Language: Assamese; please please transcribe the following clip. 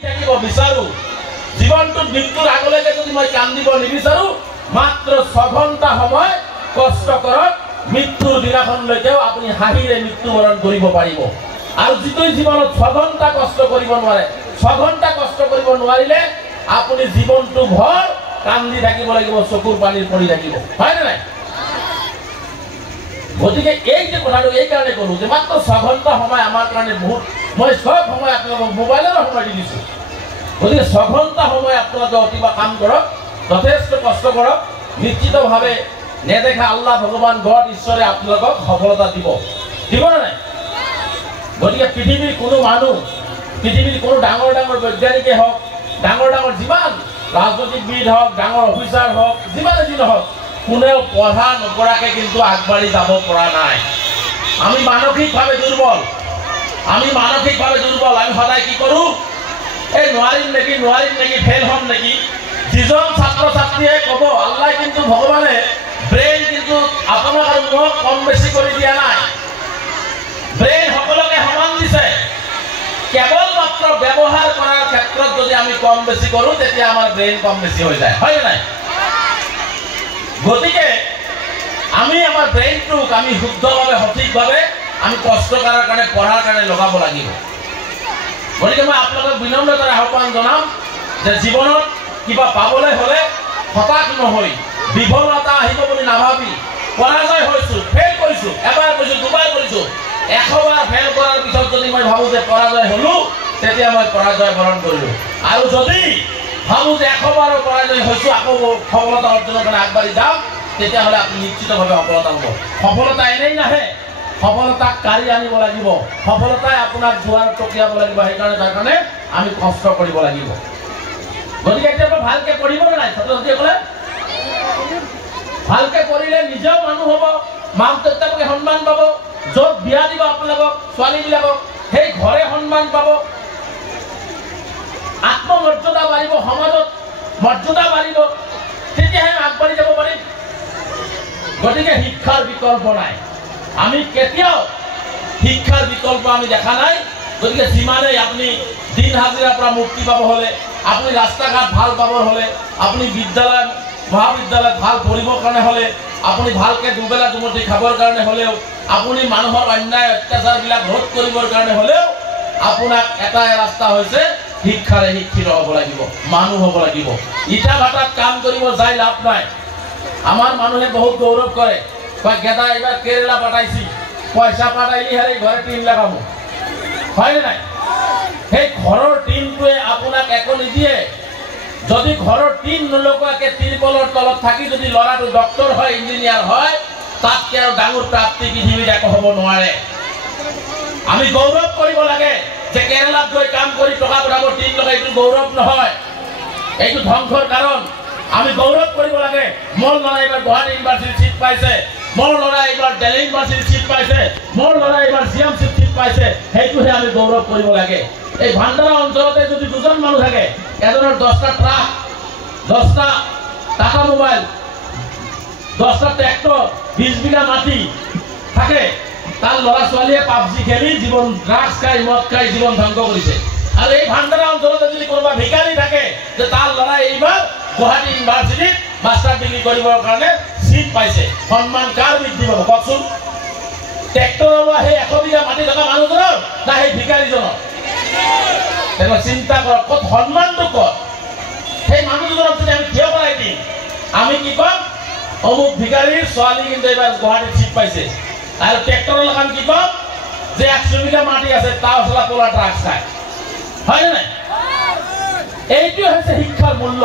বিচাৰো জীৱনটোত মৃত্যুৰ আগলৈকে যদি মই কান্দিব নিবিচাৰো মাত্ৰ 6 ঘণ্টা সময় কষ্ট কৰক মৃত্যুৰ দিনাখনলৈকেও আপুনি হাঁহিৰে মৃত্যুবৰণ কৰিব পাৰিব আৰু যিটো জীৱনত 6 ঘণ্টা কষ্ট কৰিব নোৱাৰে 6 ঘণ্টা কষ্ট কৰিব নোৱাৰিলে আপুনি জীৱনটো ভৰ কান্দি থাকিব লাগিব চকুৰ পানীৰ পৰি থাকিব হয় না নাই গতিকে এই যে কথাটো এই কাৰণে কৰো যে মাত্ৰ 6 ঘণ্টা সময় আমাৰ কাৰণে বহুত মই সব সময় আপোনালোকক মোবাইলৰ সময় দি দিছো গতিকে 6 ঘণ্টা সময় আপোনালোকে অতিবা কাম কৰক যথেষ্ট কষ্ট কৰক নিশ্চিতভাৱে নেদেখা আল্লাহ ভগৱান গড ঈশ্বৰে আপোনালোকক সফলতা দিব না নাই গতিকে পৃথিৱীৰ কোনো মানুহ পৃথিৱীৰ কোনো ডাঙৰ ডাঙৰ বৈজ্ঞানিকে হওক ডাঙৰ ডাঙৰ যিমান ৰাজনৈতিকবিদ হওক ডাঙৰ অফিচাৰ হওক যিমানে যি নহওক কোনেও পঢ়া নপঢ়াকে কিন্তু আগবাঢ়ি যাব পৰা নাই আমি মানসিকভাৱে দুৰ্বল আমি সদায় কি কৰোঁ এই নোৱাৰিম নেকি ফেল হ'ম নেকি যিজন ছাত্ৰ ছাত্ৰীয়ে ক'ব আল্লাহ কিন্তু ভগৱানে ব্ৰেইন কিন্তু আপোনাক আৰু মোক কম বেছি কৰি দিয়া নাই ব্ৰেইন সকলোকে সমান দিছে কেৱল মাত্ৰ ব্যৱহাৰ কৰাৰ ক্ষেত্ৰত যদি আমি কম বেছি কৰোঁ তেতিয়া আমাৰ ব্ৰেইন কম বেছি হৈ যায় হয় নাই গতিকে আমি আমাৰ ব্ৰেইনটোক আমি শুদ্ধভাৱে সঠিকভাৱে আমি কষ্ট কৰাৰ কাৰণে পঢ়াৰ কাৰণে লগাব লাগিব গতিকে মই আপোনালোকক বিনম্ৰতাৰে আহ্বান জনাম যে জীৱনত কিবা পাবলৈ হ'লে হতাশ নহৈ বিফলতা আহিব বুলি নাভাবি পৰাজয় হৈছোঁ ফেল কৰিছোঁ এবাৰ কৰিছোঁ দুবাৰ কৰিছোঁ 100 বাৰ ফেল কৰাৰ পিছত যদি মই ভাবোঁ যে পৰাজয় হ'লোঁ তেতিয়া মই পৰাজয় বৰণ কৰিলোঁ আৰু যদি ভাবোঁ যে 100 বাৰৰ পৰাজয় হৈছোঁ আকৌ সফলতা অৰ্জনৰ কাৰণে আগবাঢ়ি যাম তেতিয়াহ'লে আপুনি নিশ্চিতভাৱে সফলতা হ'ব সফলতা এনেই নাহে সফলতাক কাঢ়ি আনিব লাগিব সফলতাই আপোনাক যোৱাৰ প্ৰক্ৰিয়াব লাগিব সেইকাৰণে তাৰ কাৰণে আমি কষ্ট কৰিব লাগিব গতিকে এতিয়া ভালকৈ পঢ়িব নাই ছাত্ৰ ছাত্ৰীসকলে ভালকৈ পঢ়িলে নিজেও মানুহ হ'ব মাক দেউতাকে সন্মান পাব য'ত বিয়া দিব আপোনালোকক ছোৱালীবিলাকক সেই ঘৰে সন্মান পাব আত্মমৰ্যাদা বাঢ়িব সমাজত মৰ্যাদা বাঢ়িব তেতিয়াহে আগবাঢ়ি যাব পাৰিম গতিকে শিক্ষাৰ বিকল্প নাই আমি কেতিয়াও শিক্ষাৰ বিকল্প আমি দেখা নাই গতিকে যিমানেই আপুনি দিন হাজিৰাৰ পৰা মুক্তি পাব হ'লে আপুনি ৰাস্তা ঘাট ভাল পাবৰ হ'লে আপুনি বিদ্যালয় মহাবিদ্যালয়ত ভাল পঢ়িবৰ কাৰণে হ'লে আপুনি ভালকৈ দুবেলা দুমুঠি খাবৰ কাৰণে হ'লেও আপুনি মানুহৰ অন্যায় অত্যাচাৰবিলাক ৰোধ কৰিবৰ কাৰণে হ'লেও আপোনাক এটাই ৰাস্তা হৈছে শিক্ষাৰে শিক্ষিত হ'ব লাগিব মানুহ হ'ব লাগিব ইটা ভাটাত কাম কৰিব যাই লাভ নাই আমাৰ মানুহে বহুত গৌৰৱ কৰে কয় গেদা এইবাৰ কেৰেলা পাঠাইছি পইচা পাঠাইলি হেৰি ঘৰে টিন লগাব হয় নাই সেই ঘৰৰ টিনটোৱে আপোনাক একো নিদিয়ে যদি ঘৰৰ টিন নলগোৱাকৈ তিৰপলৰ তলত থাকি যদি ল'ৰাটো ডক্তৰ হয় ইঞ্জিনিয়াৰ হয় তাতকৈ আৰু ডাঙৰ প্ৰাপ্তি পৃথিৱীত একো হ'ব নোৱাৰে আমি গৌৰৱ কৰিব লাগে যে কেৰেলাত গৈ কাম কৰি টকা পঠাব টিন লগাই এইটো গৌৰৱ নহয় এইটো ধ্বংসৰ কাৰণ আমি গৌৰৱ কৰিব লাগে মোৰ ল'ৰা এইবাৰ গুৱাহাটী ইউনিভাৰ্চিটিত চিট পাইছে মোৰ ল'ৰা এইবাৰ দিল্লী ইউনিভাৰ্চিটিত চিট পাইছে মোৰ ল'ৰা এইবাৰ জিএমচিত চিট পাইছে সেইটোহে আমি গৌৰৱ কৰিব লাগে এই ভাণ্ডাৰা অঞ্চলতে যদি দুজন মানুহ থাকে এজনৰ 10টা ট্ৰাক 10টা টাটা মোবাইল 10টা ট্ৰেক্টৰ 20 বিঘা মাটি থাকে তাৰ ল'ৰা ছোৱালীয়ে পাবজি খেলি জীৱন ড্ৰাগছ খাই মদ খাই জীৱন ধ্বংস কৰিছে আৰু এই ভাণ্ডাৰা অঞ্চলতে যদি কোনোবা ভিকাৰী থাকে যে তাৰ ল'ৰাই এইবাৰ গুৱাহাটী ইউনিভাৰ্চিটিত মাষ্টাৰ ডিগ্ৰী কৰিবৰ কাৰণে চিট পাইছে সন্মান কাৰ বৃদ্ধি পাব কওকচোন ট্ৰেক্টৰৰ সেই 100 বিঘা মাটি থকা মানুহজনৰ না সেই ভিকাৰীজনৰ তেনেকুৱা চিন্তা কৰক ক'ত সন্মানটো ক'ত সেই মানুহজনক যদি আমি থিয় কৰাই দিম আমি কি ক'ম অমুক ভিকাৰীৰ ছোৱালী কিন্তু এইবাৰ গুৱাহাটীত চিট পাইছে আৰু ট্ৰেক্টৰৰ লগাম কি ক'ম যে 100 বিঘা মাটি আছে তাৰ ওচৰত ক'লা ট্ৰাক চাই হয় নাই এইটোৱে হৈছে শিক্ষাৰ মূল্য